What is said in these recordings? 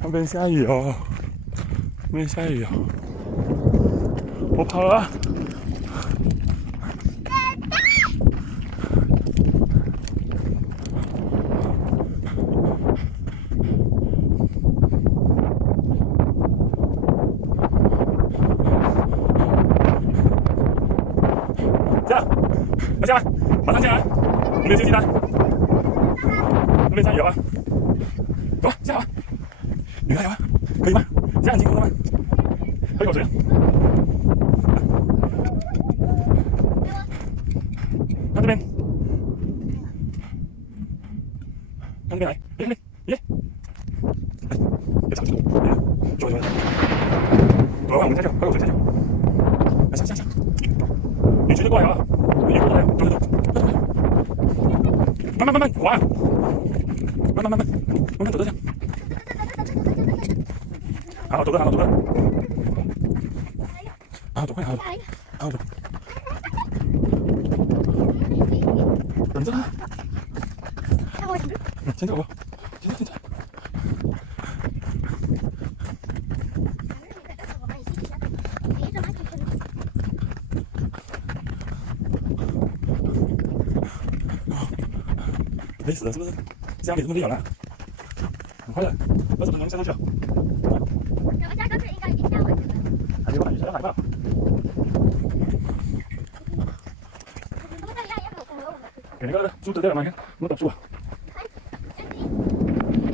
那边下雨哦，那边下雨哦，我跑了啊！下，要下来，马上下来，我们有休息单，那边下雨了啊！走，下吧，女孩有啊，可以吗？下很辛苦的吗？喝一口水啊！看这边，看这边来，耶，耶，别吵，坐，坐，我们下去，喝口水下去，来下，你直接过来啊！你过来，走，慢，滑啊！慢走这样，好走的，好走，等着他，先走吧，先走。累死了是不是？下面这么累了，很快的，20分钟下去了。我下个水应该已经下完了。还没完，你才要海报。给那个树枝这了吗？你看，那么多树啊。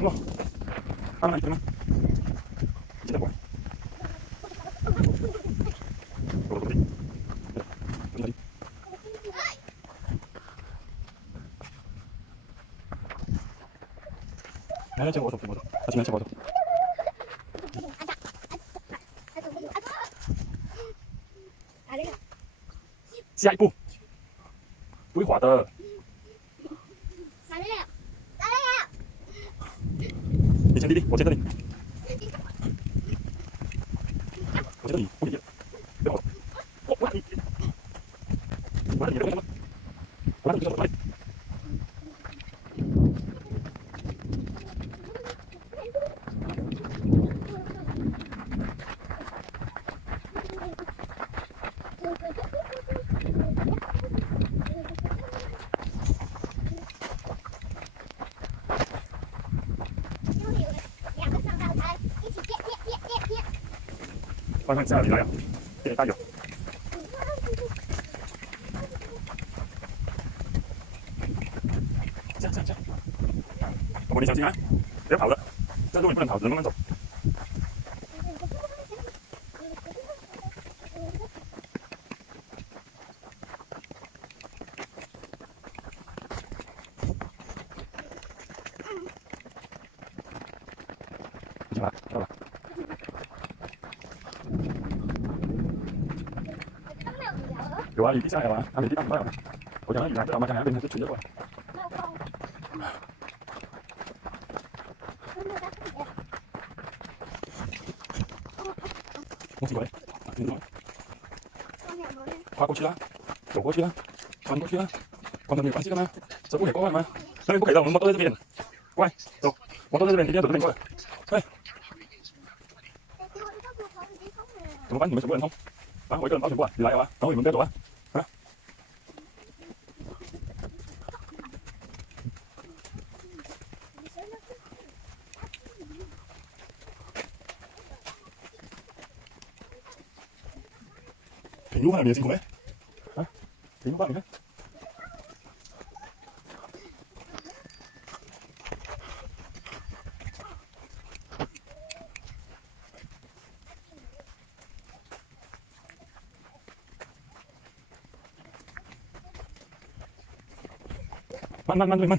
哇，慢慢来，记得过来。来，牵我走，他今天牵我走。下一步，不会滑的。你牵弟弟，我牵着你。我牵着你，不理解。别跑了，我拉你，我拉你，我拉你。慢慢下雨来了，给你加油！下，老婆你小心啊，不要跑了，这路你不能跑，只能慢慢走。跳了。有啊，雨滴下来了啊，它没地方不到了。我讲的雨来不了吗？讲那边它就吹着过来。我起过来，听到了。跨过去啦，走过去啦，穿过去啦，跟他没有关系的吗？这不可以过来吗？那边不可以的，我们摩托在这边。过来，走，摩托在这边，一定要走这边过来。快！怎么办？你们全部人冲！啊，我一个人包全部啊！你来了啊！然后你们不要走啊！啊！平路上你也辛苦没？啊，平路上你看。慢。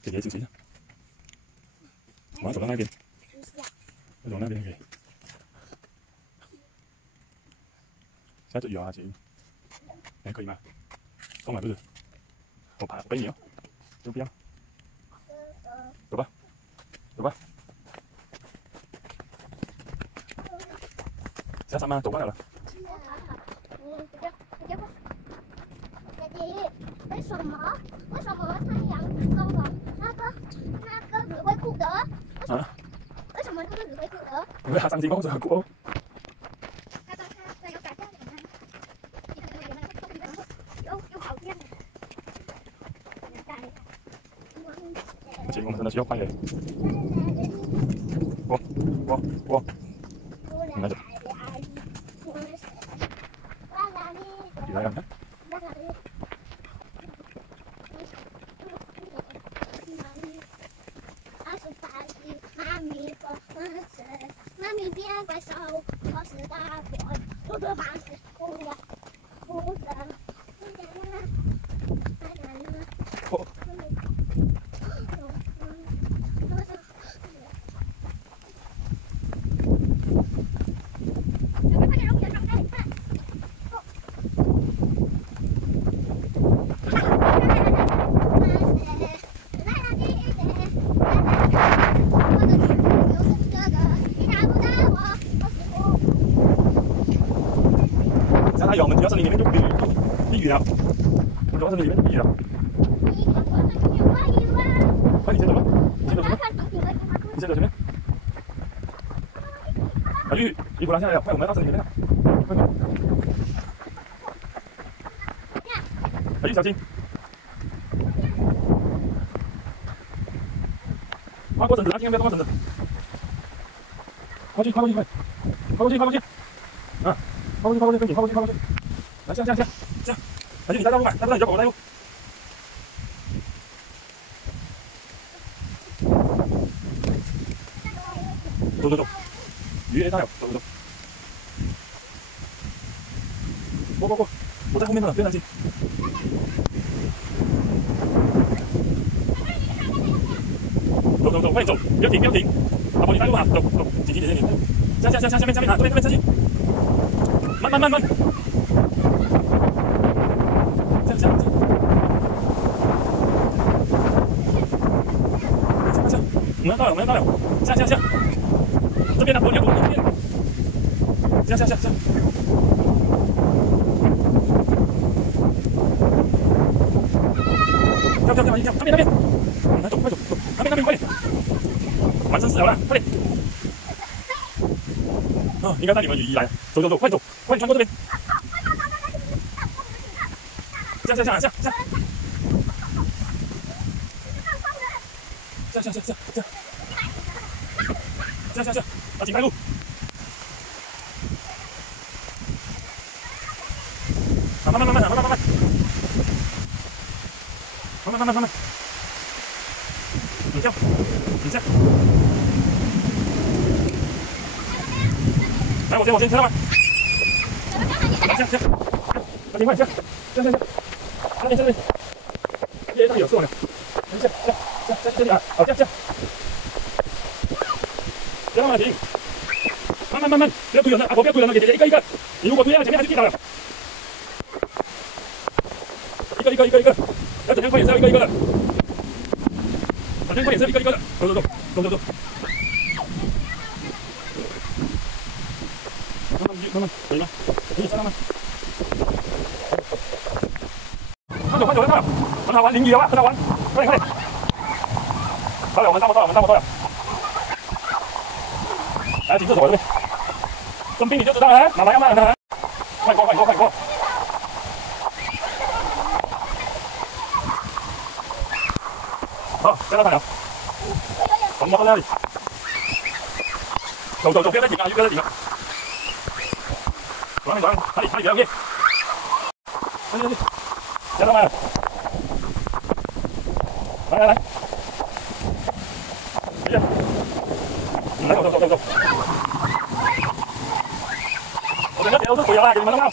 姐姐休息一下，我要走到那边，走到那边可以。下着雨啊，姐，还可以吗？送来不是？我背你哦，就不要。走吧。下山吗？走惯了。为什么太阳中了那个只会哭的？为什么那个只会哭的？因为他伤心过，所以很酷哦。他有改变的吗？又跑偏了。请我们真的需要快点。我，你来着。你来看看。妈咪别怪手，我是大火，我的爸是哭的，哭的，下太阳，我们主要是里面就避雨了，我们主要是里面就避雨了。快，你先走吧，你先走前面，你先走前面。小玉，衣服拿下来了，快，我们要到这里面了，快！小玉，小心！跨过绳子，千万不要跨过绳子。跨过去！啊！跨过去，跟紧，跨过去！来，下！小玉，你带路吧，带不到你就狗带路。走，鱼大了，走。过，我在后面呢，别担心。走，快点走，不要停，阿伯你带路啊，走，紧，下面啊，这边下去，慢，下，我们要到了，下，这边的我这边，下，跳，那边，来走，快走，那边快点，完成4条了，快点，应该带你们雨衣来，走，快点穿过这边，下，紧开路。慢，你跳，下。来，我先，知道吗？下，快下，那边，那里有4网了，下去啊，好，下，别让它停，慢，不要推人了，阿婆不要推人了，姐姐一个，你如果推到前面他就跌倒了，一个，要怎样快点是要一个的，反正快点是一个的，走，慢慢，可以吗？可以，慢慢。快走，很好玩，淋雨了，很好玩，快点！到了，我们差不多了。来，请厕所这边，生病你就知道了，妈妈要慢，快过！好，下到它了，我们到那里，走，不要再停了，不要再停了。左边，哪里不要变，去，下到那了，来，来，走，我整个鞋都是水了，给你们看到，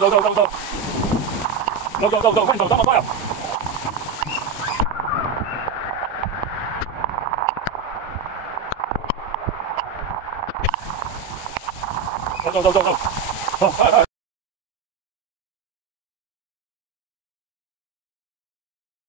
走，快走，这么快啊！走，快！